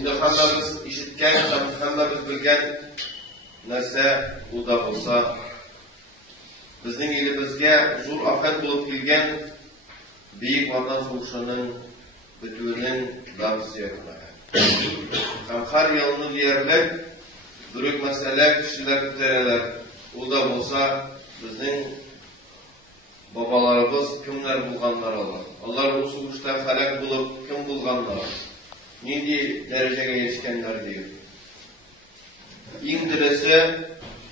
Şimdi hammamiz işitken, hammamiz bilgen narsa u da bo'lsa, bizning elimizga zo'r ofat bo'lib kelgan Buyuk Vatan so'ng'ishining bituvining davsi yaqinlashgan. Ham har yilni deyarli büyük masala kishilar ko'taradilar. U da bo'lsa, bizning babalarımız kimler bulganlar Allah. Allah bu soğuşta halak bulup kim bulganlar. Neydi dereceye yetişkenler diyor. İngilizce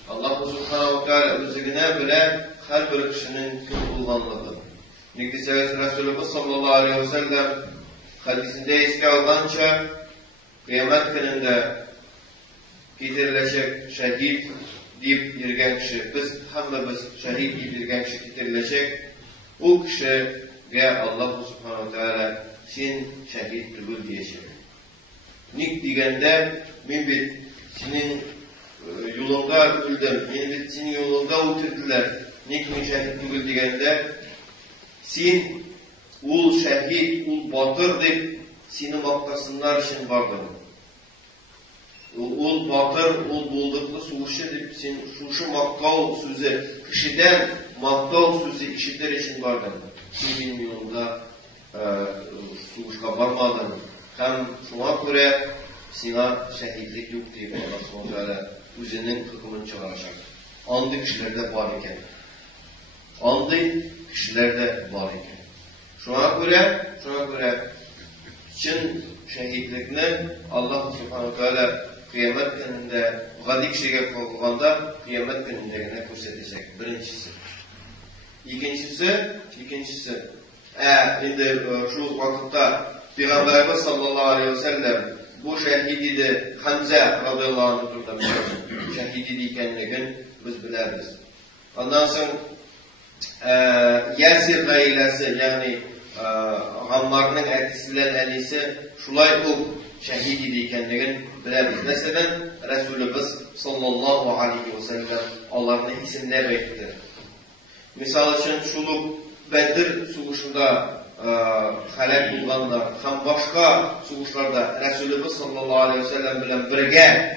Allah Subhanahu wa Ta'ala özüne bile her bir kişinin kim bulganlığı. Neydi Resulullah sallallahu aleyhi ve sellem hadisinde eski aldanca kıyamet gününde getirilecek şehit deyip yirgen kişi, biz hammamiz şehit deyip yirgen kişi getirilecek. O kişiye Allah Subhanahu wa Ta'ala sen şehit tübül diyecek. Nik degende men bir senin yolunda öldüm, men bir senin yolunda öldürdüler. Nik men şehit tübül degende sen ul şehit, ul batır deyip seni maktasınlar için vardır. Ul batır, ul bulduklu suğuşu deyip sen suğuşu maktal sözü, kişiden maktal sözü işitler için vardır. Sen benim yolumda suğuşka varmadın. Hem şuna göre sana şehitlik yok deyip Allah subhanahu wa ta'ala özünün hükmünü çıkaracak. Andı kişilerde var iken. Andı kişilerde var iken. Şuna göre için şehitlikini Allah subhanahu wa ta'ala kıyamet gününde gadi kişiye kalkıldığında kıyamet gününde gösterecek. Birincisi. İkincisi şimdi şu vakitte Peygamberimiz sallallahu aleyhi ve sellem bu şehidiydi Hamza radıyallahu anh'ın şehidiydi ikenligini biz biliriz. Ondan sonra Yasir gailesi yani Ammar'ın ertesilen elisi şulay ol şehidiydi ikenligini biliriz. Mesela Resulümüz sallallahu aleyhi ve sellem Allah'ın isimler beklidir. Misal için şuluk Bedir soğuşunda halak bulganlar, hem başka soğuşlarda Resulümüz sallallahu aleyhi ve sellem bilen birge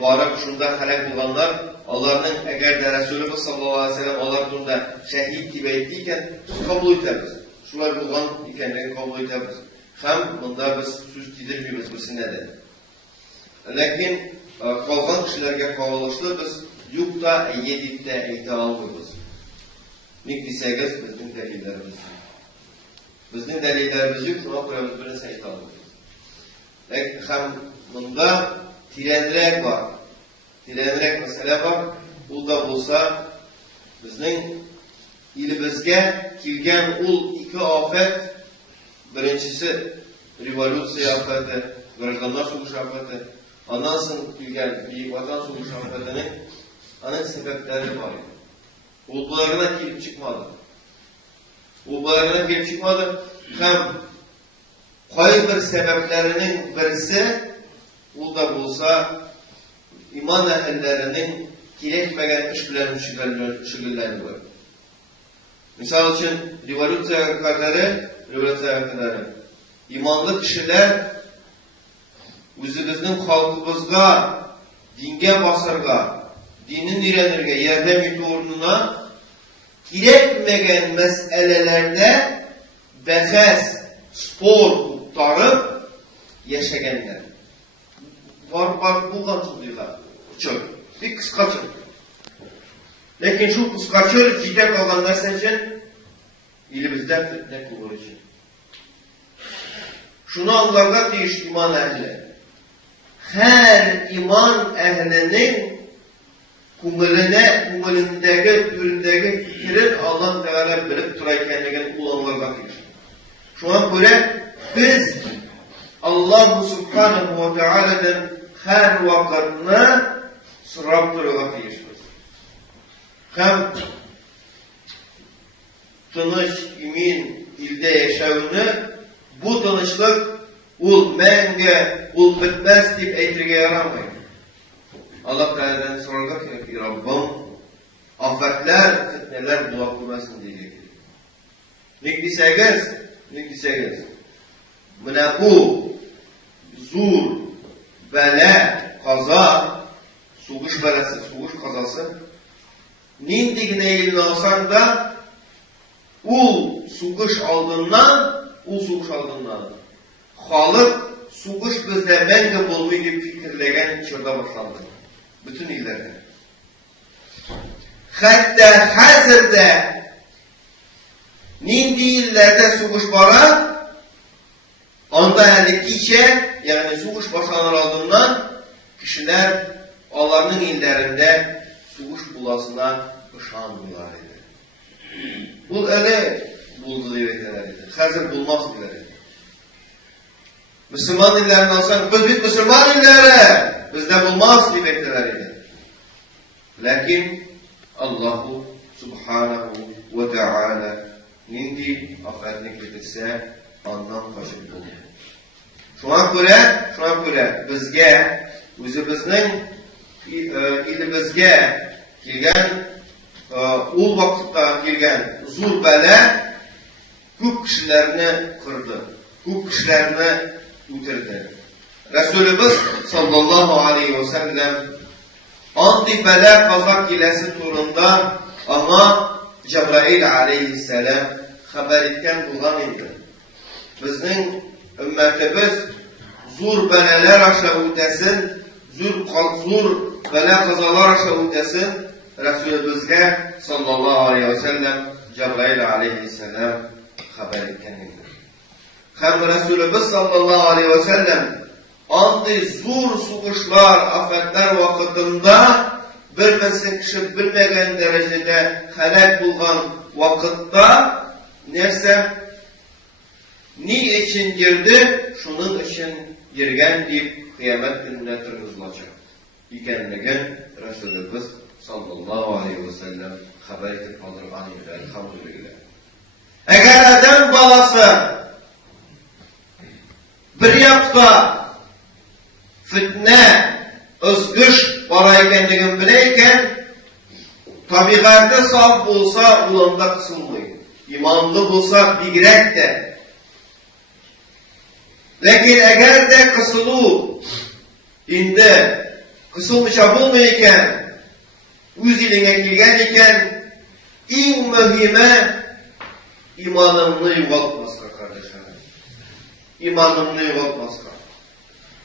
barıp şunda halak bulganlar, onların eğer de Resulümüz sallallahu aleyhi ve sellem onların da şehit gibi ettiyken kabul ederiz. Şular bulgan ikenlerini kabul ederiz. Hem bunda biz söz didirmiyoruz bilsin neden. Lakin kalgan kişilerge kavuluşlu biz yok da yedip de eğite almıyoruz. Nik deseniz bizim delillerimiz. Bizning dalillarimiz yo'q, shuna ko'ra biz birini ayta olmaymiz. Lekin ham bunda teranroq bor. Teranroq masala bor. U da bo'lsa bizning elimizga kelgan ul ikki ofat, birinchisi revolyutsiya ofati, gражданlar so'ng'ishi ofati, ondan so'ng kelgan Buyuk Vatan so'ng'ishi ofatining ana sabablari bor. U bularga kelib chiqmadi. Bu bularına gelip çıkmadı. Hem koyu bir sebeplerinin birisi o da bulsa iman ehillerinin gerekmegen iş bilen şükürleniyor. Misal için revolüsyon imanlı kişiler özümüzün halkımızga, dinge basarga, dinin öğrenirge, yardım ettiğine gerekmegen meselelerde behas, spor tutarıp yaşayanlar. Var bulgan diyorlar. Çok. Bir kıskaçır. Lakin şu kıskaçır cidden kalgan narsa için elimizde fitne olur için. Şunu anlarga deyiş iman ehli. Her iman ehlinin Kumulundagi fikrin Allah Teala bilip turaykenligini ulanlarga tiyishdi. Şuna göre biz Allah Subhanahu wa Ta'ala'dan her vakitni so'rab turishga tiyishmiz. Hem tinch, emin ilde yaşavini bu tinchlik ul menga ul bitmas deb aytirga yaramaydi. Allah Teala'dan sorarlar ki Rabbim afetler, fitneler bulak olmasın diyecek. Ne deseniz, bu zor bələ, qaza, suğuş bələsi, suğuş qazası nindigine elini alsan da suğuş aldığından xalıq suğuş bizdə məngə bolmayı deyib fikirləgən çırda başlandı. Bütün illərdə. Hətta həzirdə nindi illərdə suğuş bara onda həlikicə, yəni suğuş başlanır aldığından kişilər onların illərində suğuş bulasına ışandılar idi. Bu elə buldu deyib etələr idi. Həzir bulmaz bilər idi. Müslüman illərini alsan, biz Müslüman illəri bizdə bulmaz deyib etələr idi. Lakin Allahu Subhanahu ve Teala nindi affetlik edirsə, ondan kaçıp buldu. Şuna görə bizge, özümüzün ilimizge gelgen, ol vaxtda gelgen zor bələ көп kişilerini kırdı, көп kişilerini ötürdü. Resulümüz sallallahu aleyhi ve sellem andi bələ qazak ilesi turunda ama Cebrail aleyhisselam haber etken bulgan idi. Bizning ümmetimiz zor bələlər aşağı ötəsin, zor bələ qazalar aşağı ötəsin, Resulümüzge sallallahu aleyhi ve sellem Cebrail aleyhisselam haber etken idi. Hem Resulümüz sallallahu aleyhi ve sellem andi zor suğuşlar, afetler vakitinde bilmesin kişi bilmegen derecede helak bulgan vakitte neyse ni için girdi, şunun için girgen deyip kıyamet gününe tırgızılacak. İkenliğin Resulümüz sallallahu aleyhi ve sellem haber edip kaldırgan ile elhamdülillah. Eğer adam balası bir yapta fitne, özgüç baraykenliğin bileyken tabiatı saf olsa ulanda kısılmıyor. İmanlı olsa bigrek de. Lakin eğer de kısılı indi kısılmışa bulmayken öz iline gelgen iken en mühime imanını yuvaltmazsa kardeşlerim. İmanını yuvaltmazsa.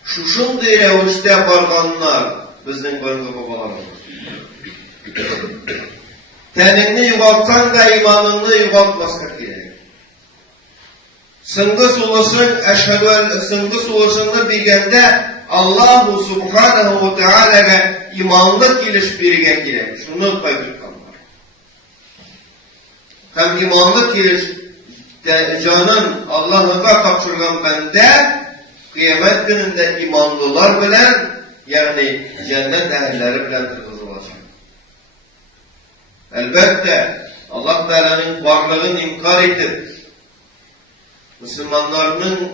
Şuşunday rəvişdə barğanlar bizim boyunca babalarımız. Tənini yuvaltsan da imanını yuvaltmazsa gerek. Sıngı suluşunu bilgəndə Allahu Subhanahu ve Teala'ya imanlıq geliş birigə gerek. Şunu paylaşanlar. Hem imanlıq geliş canın Allah'a tapşırgan bəndə kıyamet gününde imanlılar bilen, yani cennet ehilleri bilen tırgızılacak. Elbette Allah Teala'nın varlığını inkar edip, Müslümanların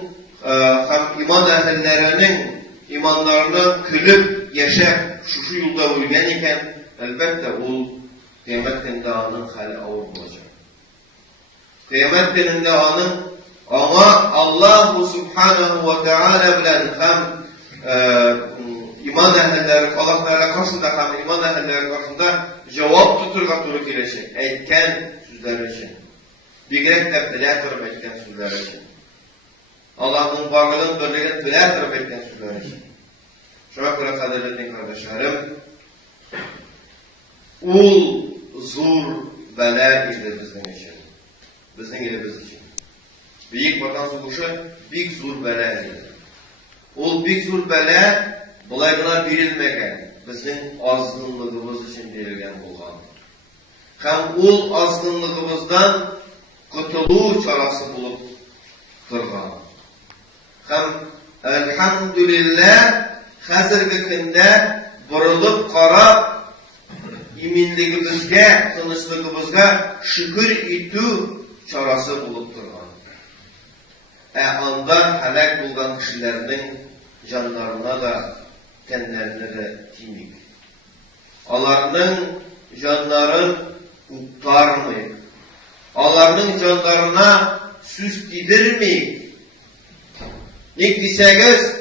hem iman ehillerinin imanlarını külüp yaşayıp şu yolda ölgen iken, elbette o kıyamet gününde anın hali ağır olacak. Kıyamet gününde anın ama Allahu Subhanahu ve Teala bilen hem iman ehilleri Allah Teala karşısında hem iman ehilleri karşısında cevap tuturga turu gelecek. Etken sözleri için. Bigrek de bile tarif etken sözleri için. Allah'ın varlığın birliğini bile tarif etken sözleri için. Şuna göre kaderlerin kardeşlerim, ul zor bela idi bizim için. Bizim elimiz için. Büyük Vatan Savaşı büyük zor belaydı. O büyük zor belay bulayına verilmegen, bizim azgınlığımız için verilgen olgan. Hem o azgınlığımızdan kurtuluş çarası bulup durgan. Hem elhamdülillah hazırki günde burulup qarab iminligimizge, tınışlığımızga şükür etü çarası bulup durgan. Anda helak bulgan kişilerinin canlarına da kendilerine de timik. Onların canların kurtarmayıp, onların canlarına süs gidirmeyip, ne deseniz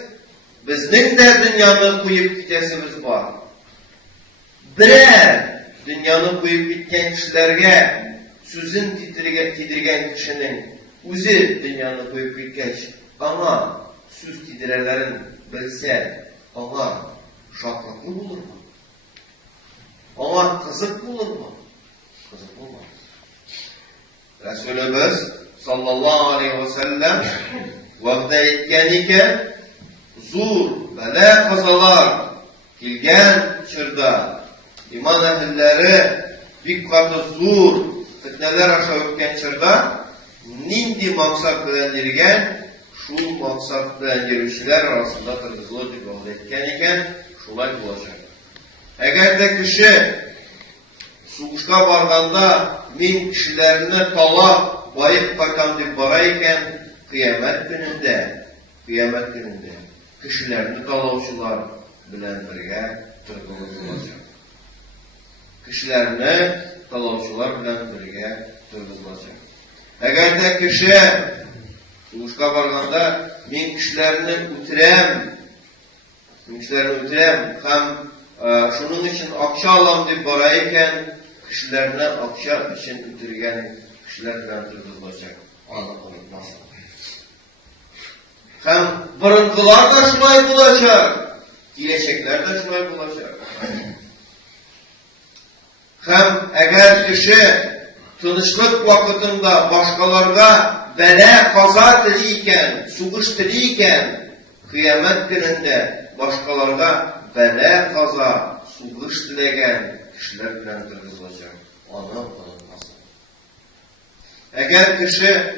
Bizning de dünyani koyup gitesimiz var. Birer dünyani koyup gitken kişilerge sözün tidirgen kişinin özü dünyani koyup gitkeç ama söz tidirelerin bilse ona şaklıklı bulur mu? Ona kızık bulur mu? Kızık bulmaz. Resulümüz sallallahu aleyhi ve sellem vakti etken iken zor, bela kazalar kilgen çırda iman ehilleri bir katı zor fitneler aşağı ötken çırda nindi maksat bilen yirgen şu maksat bilen yirişler arasında tırgızlı bir vakti etken iken şulay bulacak. Eğer de kişi suğuşka barganda min kişilerini talap bayıp kaytan dip barayken kıyamet gününde kişilerini talavçılar bilen birge tırgızılacak. Kişilerini talavçılar bilen birge tırgızılacak. Eğer de kişi suğuşka barganda min kişilerini ütirem hem şunun için akça alam dip barayken kişilerine akça için ütirgen kişiler bilen tırgızılacak. Onu unutmasın. Hem bırınkılar da şulay bulacak. Gelecekler de şulay bulacak. Hem eğer kişi tınışlık vakitinde başkalarga bela kaza diriyken, suğuş diriyken kıyamet gününde başkalarga bela kaza, suğuş dilegen kişiler bilen tırgızılacak. Onu unutmasın. Eğer kişi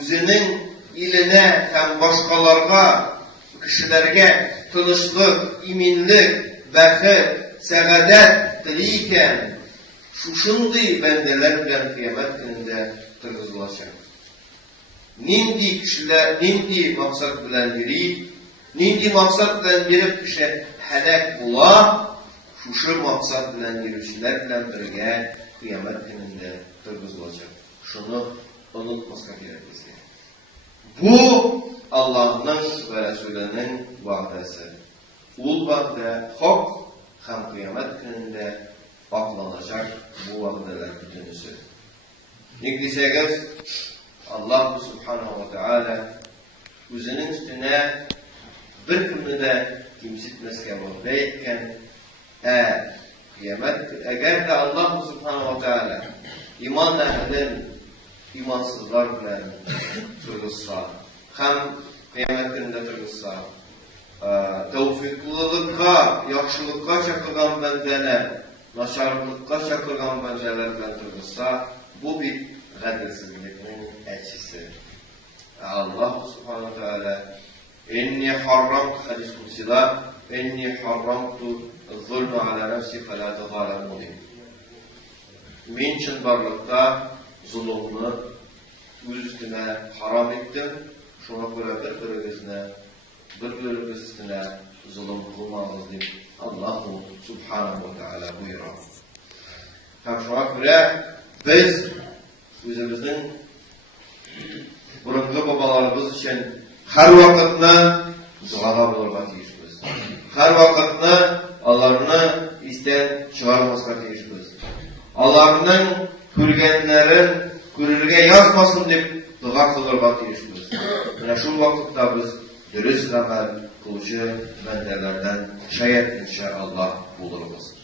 özünün iline hem başkalarga, kişilerge tınışlık, iminlik, bəxit, səğadet diliyken şuşundu bendeler bilen kıyamet gününde tırgızılacak. Nindi kişiler, nindi maksat bilen yürüyüp, nindi maksat bilen yürüyüp kişi helak bula, şuşu maksat bilen yürüyüşler bilen birge kıyamet gününde tırgızılacak. Şunu unutmaska gerek bizge. Bu Allah'ın ve Resulünün vahdesi. Ul vahde hak hem kıyamet gününde aklanacak bu vahdeler bütünüsü. Niklisegez Allah Subhanahu ve Teala özünün üstüne bir günü de kimsitmeske vahdeyken kıyamet eğer de Allah Subhanahu ve Teala iman ehlinin imansızlar bilen tırgızsa hem kıyamet gününde tırgızsa tevfiklılıkka, yaxşılıkka çakırgan bendeler naşarlıkka çakırgan bendeler bilen tırgızsa bu bir gadilsizlikinin elçisi. Allah Subhanahu Teala inni harramtu hadis kutsida inni harramtu zulme ala nefsi fela tezalamun. Min için varlıkta zulümünü öz üstüne haram ettim. Şuna göre bir üstüne zulüm kılmağız deyip Allah Subhanahu ve Teala buyuruyor. Hem şuna göre biz özümüzün burunlu babalarımız için her vakitne zılana bulurga tiyişmiz. Her vakitne Allah'ını isten çıkarmazga tiyişmiz. Allah'ının kürgenlerin kürürge yazmasın deyip dua kılırga tiyişmiz. Yine şu vakitte biz dürüst amel kılıcı bendelerden şayet inşallah buluruz.